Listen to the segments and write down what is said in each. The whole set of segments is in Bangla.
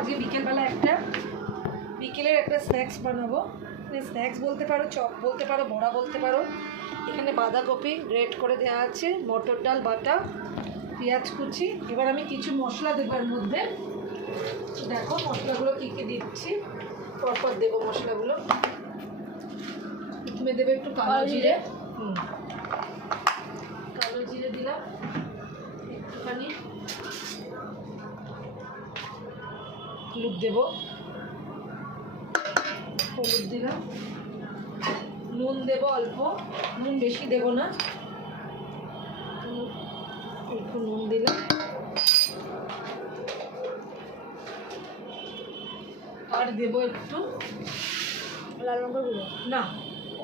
আজকে বিকেলের একটা স্ন্যাক্স বানাবো। স্ন্যাক্স বলতে পারো, চপ বলতে পারো, বড়া বলতে পারো। এখানে বাঁধাকপি গ্রেট করে দেওয়া আছে, মটর ডাল বাটা, পেঁয়াজ কুচি। এবার আমি কিছু মশলা দেবো এর মধ্যে। দেখো মশলাগুলো কী কী দিচ্ছি, পরপর দেবো মশলাগুলো। প্রথমে দেবো একটু কালো জিরে, কালো জিরে দিলাম একটুখানি, হলুদ দেবো, হলুদ দিলাম, নুন দেবো অল্প, নুন বেশি দেবো না, একটু নুন দিলাম, আর দেবো একটু লাল লঙ্কা গুঁড়ো, না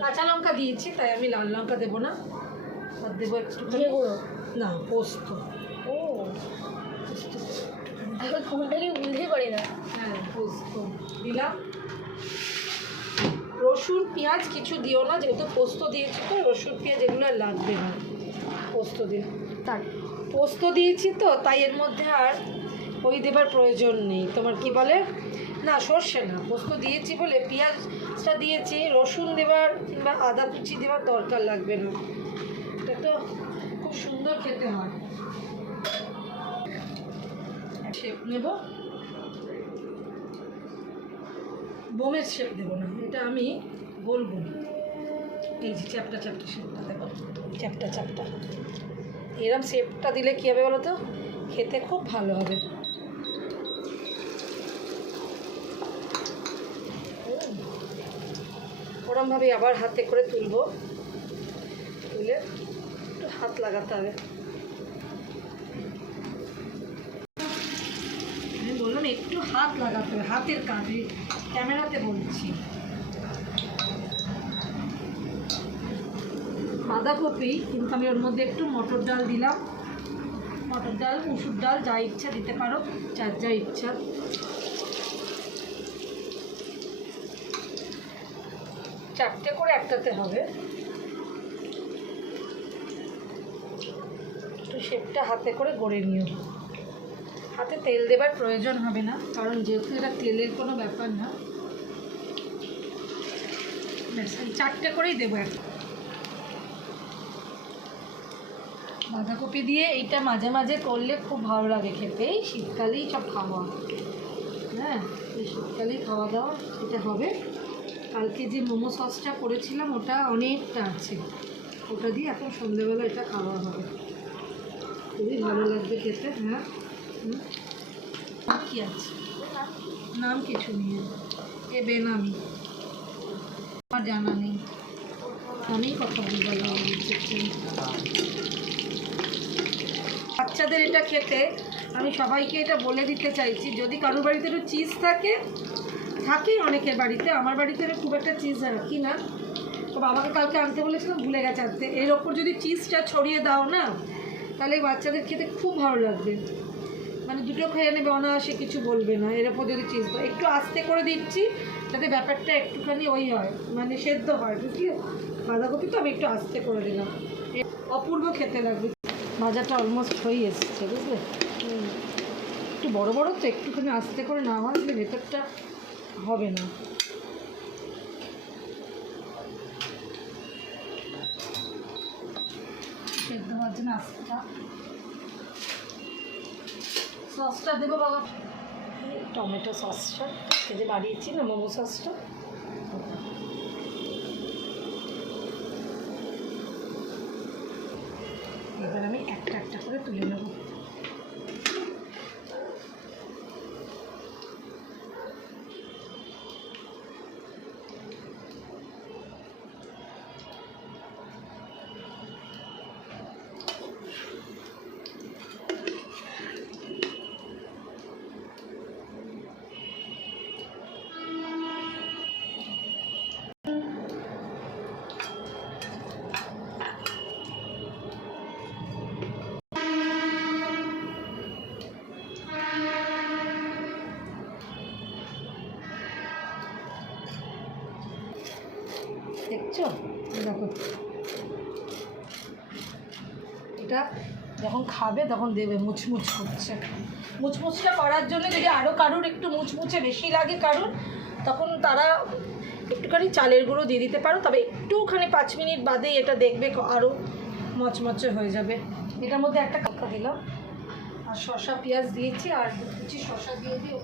কাঁচা লঙ্কা দিয়েছি তাই আমি লাল লঙ্কা দেবো না, আর দেবো একটু গুঁড়ো, না পোস্ত। ও ফোনটাকে বুঝতেই পারি না। হ্যাঁ পোস্ত দিলাম। রসুন পেঁয়াজ কিছু দিও না, যেহেতু পোস্ত দিয়েছি তো রসুন পেঁয়াজ এগুলো আর লাগবে না। পোস্ত দিলাম, তার পোস্ত দিয়েছি তো তাই এর মধ্যে আর ওই দেবার প্রয়োজন নেই। তোমার কি বলে না, সর্ষে না, পোস্ত দিয়েছি বলে পেঁয়াজটা দিয়েছি, রসুন দেবার কিংবা আদা কুচি দেওয়ার দরকার লাগবে না। এটা তো খুব সুন্দর খেতে হয়। শেপ নেব, বোমের শেপ দেবো না, এটা আমি বলবো। এই যে চ্যাপটা চ্যাপটা শেপটা দেবো, চ্যাপটা চ্যাপটা। এরম শেপটা দিলে কী হবে বলো তো, খেতে খুব ভালো হবে। ওরমভাবে আবার হাতে করে তুলবো, তুলে একটু হাত লাগাতে হবে। আমি বললাম একটু হাত লাগাতে হবে, হাতের কাজে, ক্যামেরাতে বলছি। বাঁধাকপি কিন্তু আমি ওর মধ্যে একটু মটর ডাল দিলাম, মটর ডাল মুসুর ডাল যা ইচ্ছা দিতে পারো, যার যা ইচ্ছা। চারটে করে একটাতে হবে। একটু শেপটা হাতে করে গড়ে নিও, হাতে তেল দেবার প্রয়োজন হবে না, কারণ যেহেতু এটা তেলের কোনো ব্যাপার না। ব্যাস এই চারটে করেই দেবো একটা। বাঁধাকপি দিয়ে এইটা মাঝে মাঝে করলে খুব ভালো লাগে খেতে, এই শীতকালেই সব খাওয়া। হ্যাঁ এই শীতকালেই খাওয়া দাওয়া এটা হবে। কালকে যে মোমো সসটা করেছিলাম ওটা অনেকটা আছে, ওটা দিয়ে এখন সন্ধ্যেবেলা এটা খাওয়া হবে, খুবই ভালো লাগবে খেতে। হ্যাঁ কী আছে, নাম কিছু নিয়ে এ বেনামি, আমার জানা নেই, আমি কথা বললাম। বাচ্চাদের এটা খেতে আমি সবাইকে এটা বলে দিতে চাইছি, যদি কারোর বাড়িতে একটু চিজ থাকেই অনেকের বাড়িতে, আমার বাড়িতে আমি খুব একটা চিজ রাখি না, তো বাবাকে কালকে আনতে বলেছিলাম ভুলে গেছে আনতে। এর ওপর যদি চিজটা ছড়িয়ে দাও না, তাহলে বাচ্চাদের খেতে খুব ভালো লাগবে, মানে দুটো খেয়ে নেবে অনায়াসে, কিছু বলবে না। এর ওপর যদি চিজ দাও, একটু আস্তে করে দিচ্ছি যাতে ব্যাপারটা একটুখানি ওই হয়, মানে সেদ্ধ হয়, বুঝলি। বাঁধাকপি তো আমি একটু আস্তে করে দিলাম, অপূর্ব খেতে লাগবে। ভাজাটা অলমোস্ট হয়ে এসছে, বুঝলে। একটু বড় বড় তো, একটুখানি আস্তে করে না ভাজলে ভেতরটা হবে না। সেদ্ধ হওয়ার জন্য আস্তেটা। সসটা দেবো বাবা, টমেটো সসটা যে বাড়িয়েছি না, মোমো সসটা। এবার আমি একটা একটা করে তুলে নেব। দেখছো, দেখো এটা যখন খাবে তখন দেবে মুচমুচ করছে। মুচমুচটা করার জন্য যদি আরও কারুর একটু মুচমুচে বেশি লাগে কারুর, তখন তারা একটুখানি চালের গুঁড়ো দিয়ে দিতে পারো, তবে একটুখানি 5 মিনিট বাদেই এটা দেখবে আরও মচমচে হয়ে যাবে। এটার মধ্যে একটা কাঁচা দিলাম আর শসা পেঁয়াজ দিয়েছি আর কুচি শসা দিয়ে দিই।